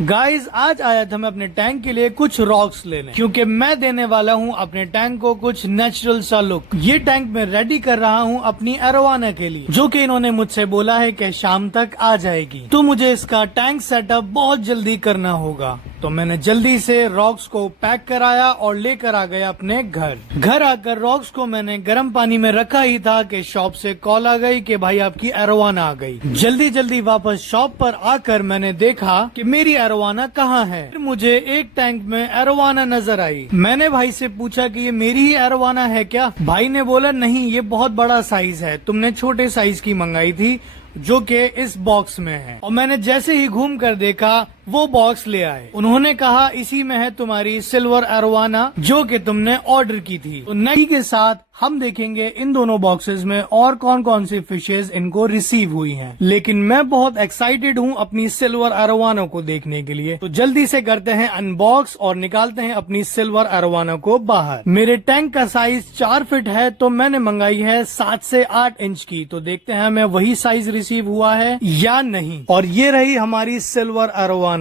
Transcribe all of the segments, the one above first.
Guys आज आया था मैं अपने टैंक के लिए कुछ रॉक्स लेने, क्योंकि मैं देने वाला हूँ अपने टैंक को कुछ नेचुरल सा लुक। ये टैंक मैं रेडी कर रहा हूँ अपनी एरोवाना के लिए, जो कि इन्होंने मुझसे बोला है कि शाम तक आ जाएगी। तो मुझे इसका टैंक सेटअप बहुत जल्दी करना होगा। तो मैंने जल्दी से रॉक्स को पैक कराया और लेकर आ गया अपने घर आकर रॉक्स को मैंने गर्म पानी में रखा ही था कि शॉप से कॉल आ गई कि भाई आपकी एरोवाना आ गई। जल्दी वापस शॉप पर आकर मैंने देखा कि मेरी एरोवाना कहाँ है। फिर मुझे एक टैंक में एरोवाना नजर आई। मैंने भाई से पूछा कि ये मेरी ही एरोवाना है क्या? भाई ने बोला नहीं, ये बहुत बड़ा साइज है, तुमने छोटे साइज की मंगाई थी जो कि इस बॉक्स में है। और मैंने जैसे ही घूम कर देखा वो बॉक्स ले आए। उन्होंने कहा इसी में है तुम्हारी सिल्वर एरोवाना जो कि तुमने ऑर्डर की थी। तो नई के साथ हम देखेंगे इन दोनों बॉक्सेस में और कौन कौन सी फिशेज इनको रिसीव हुई हैं। लेकिन मैं बहुत एक्साइटेड हूँ अपनी सिल्वर एरोवाना को देखने के लिए। तो जल्दी से करते हैं अनबॉक्स और निकालते हैं अपनी सिल्वर एरोवाना को बाहर। मेरे टैंक का साइज 4 फीट है, तो मैंने मंगाई है 7 से 8 इंच की। तो देखते हैं हमें वही साइज रिसीव हुआ है या नहीं। और ये रही हमारी सिल्वर एरोवाना।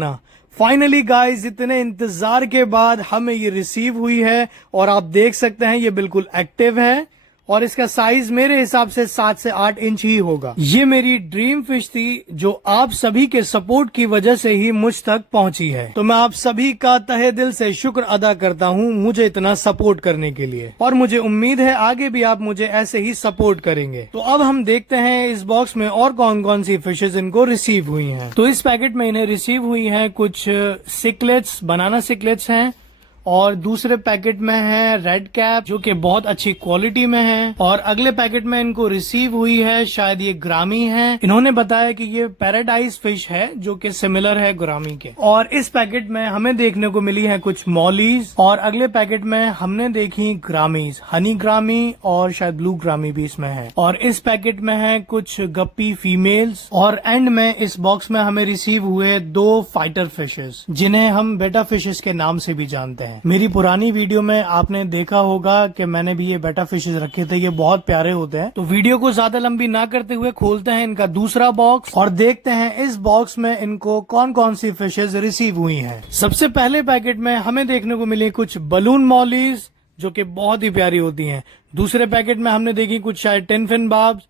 फाइनली गाइस, इतने इंतजार के बाद हमें ये रिसीव हुई है और आप देख सकते हैं ये बिल्कुल एक्टिव है और इसका साइज मेरे हिसाब से 7 से 8 इंच ही होगा। ये मेरी ड्रीम फिश थी जो आप सभी के सपोर्ट की वजह से ही मुझ तक पहुंची है। तो मैं आप सभी का तहे दिल से शुक्र अदा करता हूं मुझे इतना सपोर्ट करने के लिए, और मुझे उम्मीद है आगे भी आप मुझे ऐसे ही सपोर्ट करेंगे। तो अब हम देखते हैं इस बॉक्स में और कौन कौन सी फिशेज इनको रिसीव हुई हैं। तो इस पैकेट में इन्हें रिसीव हुई है कुछ सिकलेट्स, बनाना सिकलेट्स हैं, और दूसरे पैकेट में है रेड कैप जो कि बहुत अच्छी क्वालिटी में है, और अगले पैकेट में इनको रिसीव हुई है शायद ये ग्रामी है। इन्होंने बताया कि ये पैराडाइज फिश है जो कि सिमिलर है ग्रामी के। और इस पैकेट में हमें देखने को मिली है कुछ मॉलीज, और अगले पैकेट में हमने देखी ग्रामीज, हनी ग्रामी और शायद ब्लू ग्रामी भी इसमें है। और इस पैकेट में है कुछ गप्पी फीमेल्स, और एंड में इस बॉक्स में हमें रिसीव हुए 2 फाइटर फिशेस जिन्हें हम बेटा फिशेस के नाम से भी जानते हैं। मेरी पुरानी वीडियो में आपने देखा होगा कि मैंने भी ये बेटा फिशेज रखे थे, ये बहुत प्यारे होते हैं। तो वीडियो को ज्यादा लंबी ना करते हुए खोलते हैं इनका दूसरा बॉक्स और देखते हैं इस बॉक्स में इनको कौन कौन सी फिशेज रिसीव हुई हैं। सबसे पहले पैकेट में हमें देखने को मिली कुछ बलून मॉलीज जो कि बहुत ही प्यारी होती हैं। दूसरे पैकेट में हमने देखी कुछ शायद टिन फिन बाब्स,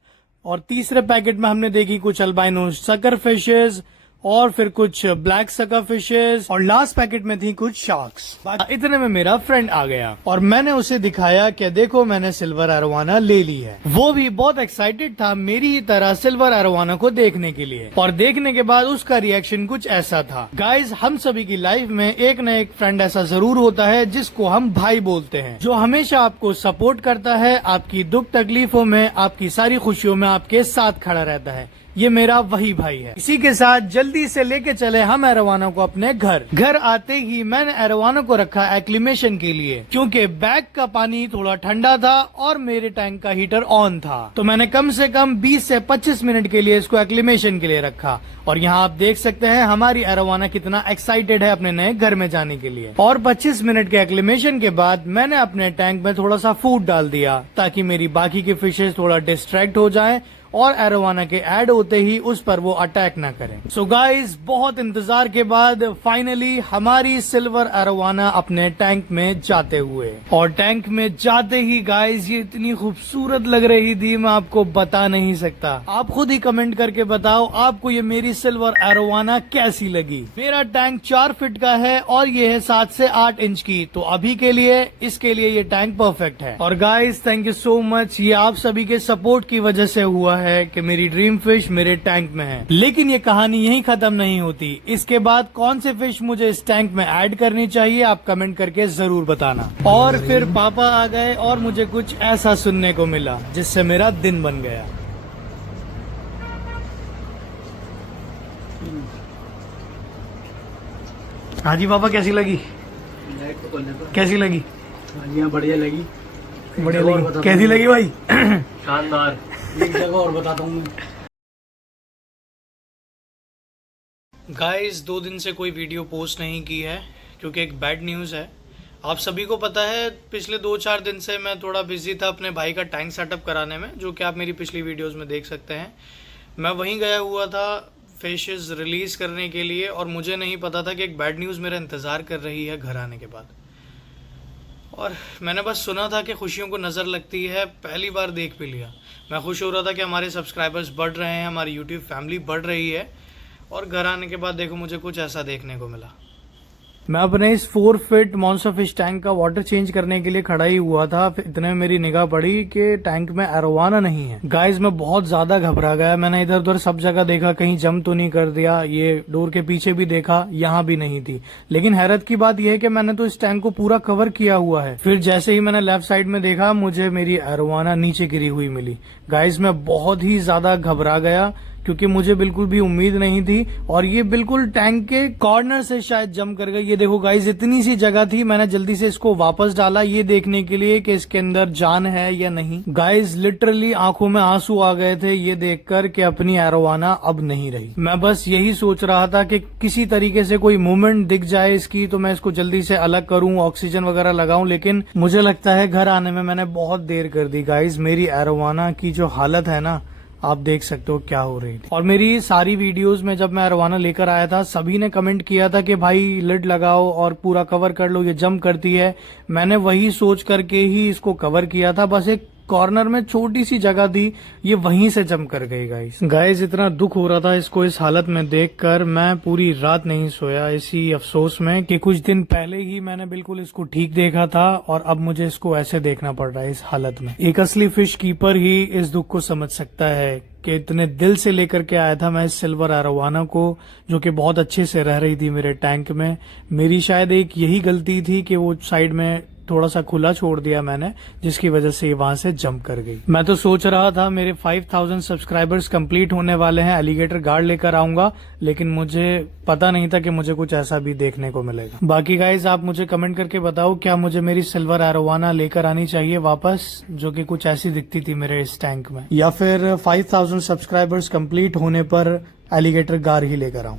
और तीसरे पैकेट में हमने देखी कुछ अल्बाइनो सकर फिशेज, और फिर कुछ ब्लैक सका फिशेस, और लास्ट पैकेट में थी कुछ शार्क्स। इतने में मेरा फ्रेंड आ गया और मैंने उसे दिखाया कि देखो मैंने सिल्वर एरोवाना ले ली है। वो भी बहुत एक्साइटेड था मेरी ही तरह सिल्वर एरोवाना को देखने के लिए, और देखने के बाद उसका रिएक्शन कुछ ऐसा था। गाइज, हम सभी की लाइफ में एक न एक फ्रेंड ऐसा जरूर होता है जिसको हम भाई बोलते हैं, जो हमेशा आपको सपोर्ट करता है, आपकी दुख तकलीफों में, आपकी सारी खुशियों में आपके साथ खड़ा रहता है। ये मेरा वही भाई है। इसी के साथ जल्दी से लेके चले हम एरोवाना को अपने घर आते ही मैंने एरोवाना को रखा एक्लिमेशन के लिए, क्योंकि बैग का पानी थोड़ा ठंडा था और मेरे टैंक का हीटर ऑन था। तो मैंने कम से कम 20 से 25 मिनट के लिए इसको एक्लिमेशन के लिए रखा। और यहाँ आप देख सकते हैं हमारी एरोवाना कितना एक्साइटेड है अपने नए घर में जाने के लिए। और 25 मिनट के एक्लिमेशन के बाद मैंने अपने टैंक में थोड़ा सा फूड डाल दिया ताकि मेरी बाकी की फिशेज थोड़ा डिस्ट्रैक्ट हो जाए और एरोवाना के ऐड होते ही उस पर वो अटैक ना करें। सो गाइज, बहुत इंतजार के बाद फाइनली हमारी सिल्वर एरोवाना अपने टैंक में जाते हुए, और टैंक में जाते ही गाइज ये इतनी खूबसूरत लग रही थी मैं आपको बता नहीं सकता। आप खुद ही कमेंट करके बताओ आपको ये मेरी सिल्वर एरोवाना कैसी लगी। मेरा टैंक 4 फीट का है और ये है 7 से 8 इंच की, तो अभी के लिए इसके लिए ये टैंक परफेक्ट है। और guys, thank you so much, ये आप सभी के सपोर्ट की वजह से हुआ है कि मेरी ड्रीम फिश मेरे टैंक में है। लेकिन ये कहानी यहीं खत्म नहीं होती। इसके बाद कौन से फिश मुझे इस टैंक में ऐड करनी चाहिए आप कमेंट करके जरूर बताना। और फिर पापा आ गए और मुझे कुछ ऐसा सुनने को मिला जिससे मेरा दिन बन गया। हाँ जी पापा, कैसी लगी? कैसी लगी? बढ़िया लगी। बढ़िया लगी। कैसी लगी भाई? शानदार। एक जगह और बताता हूँ। गाइस, 2 दिन से कोई वीडियो पोस्ट नहीं की है क्योंकि एक बैड न्यूज़ है। आप सभी को पता है पिछले 2-4 दिन से मैं थोड़ा बिजी था अपने भाई का टैंक सेटअप कराने में, जो कि आप मेरी पिछली वीडियोस में देख सकते हैं। मैं वहीं गया हुआ था फिशेस रिलीज करने के लिए, और मुझे नहीं पता था कि एक बैड न्यूज़ मेरा इंतज़ार कर रही है घर आने के बाद। और मैंने बस सुना था कि खुशियों को नज़र लगती है, पहली बार देख भी लिया। मैं खुश हो रहा था कि हमारे सब्सक्राइबर्स बढ़ रहे हैं, हमारी यूट्यूब फैमिली बढ़ रही है, और घर आने के बाद देखो मुझे कुछ ऐसा देखने को मिला। मैं अपने इस 4 फीट मॉन्स्टर फिश टैंक का वाटर चेंज करने के लिए खड़ा ही हुआ था, इतने में मेरी निगाह पड़ी कि टैंक में एरोवाना नहीं है। गाइस मैं बहुत ज्यादा घबरा गया, मैंने इधर उधर सब जगह देखा कहीं जंप तो नहीं कर दिया, ये डोर के पीछे भी देखा, यहाँ भी नहीं थी। लेकिन हैरत की बात यह है कि मैंने तो इस टैंक को पूरा कवर किया हुआ है। फिर जैसे ही मैंने लेफ्ट साइड में देखा, मुझे मेरी एरोवाना नीचे गिरी हुई मिली। गाइस मैं बहुत ही ज्यादा घबरा गया क्योंकि मुझे बिल्कुल भी उम्मीद नहीं थी, और ये बिल्कुल टैंक के कॉर्नर से शायद जंप कर गई। ये देखो गाइस, इतनी सी जगह थी, मैंने जल्दी से इसको वापस डाला ये देखने के लिए कि इसके अंदर जान है या नहीं। गाइस लिटरली आंखों में आंसू आ गए थे ये देखकर कि अपनी एरोवाना अब नहीं रही। मैं बस यही सोच रहा था कि किसी तरीके से कोई मूवमेंट दिख जाए इसकी तो मैं इसको जल्दी से अलग करूं, ऑक्सीजन वगैरह लगाऊं, लेकिन मुझे लगता है घर आने में मैंने बहुत देर कर दी। गाइस मेरी एरोवाना की जो हालत है ना, आप देख सकते हो क्या हो रही थी। और मेरी सारी वीडियोस में जब मैं एरोवाना लेकर आया था, सभी ने कमेंट किया था कि भाई लिड लगाओ और पूरा कवर कर लो, ये जंप करती है। मैंने वही सोच करके ही इसको कवर किया था, बस एक कॉर्नर में छोटी सी जगह थी, ये वहीं से जंप कर गई। गाइस इतना दुख हो रहा था इसको इस हालत में देखकर, मैं पूरी रात नहीं सोया इसी अफसोस में कि कुछ दिन पहले ही मैंने बिल्कुल इसको ठीक देखा था और अब मुझे इसको ऐसे देखना पड़ रहा है इस हालत में। एक असली फिश कीपर ही इस दुख को समझ सकता है कि इतने दिल से लेकर के आया था मैं इस सिल्वर एरोवाना को, जो कि बहुत अच्छे से रह रही थी मेरे टैंक में। मेरी शायद एक यही गलती थी कि वो साइड में थोड़ा सा खुला छोड़ दिया मैंने, जिसकी वजह से वहां से जंप कर गई। मैं तो सोच रहा था मेरे 5000 सब्सक्राइबर्स कंप्लीट होने वाले हैं, एलिगेटर गार्ड लेकर आऊंगा, लेकिन मुझे पता नहीं था कि मुझे कुछ ऐसा भी देखने को मिलेगा। बाकी गाइज आप मुझे कमेंट करके बताओ, क्या मुझे मेरी सिल्वर एरोवाना लेकर आनी चाहिए वापस, जो कि कुछ ऐसी दिखती थी मेरे इस टैंक में, या फिर 5000 सब्सक्राइबर्स कंप्लीट होने पर एलिगेटर गार्ड ही लेकर आऊं।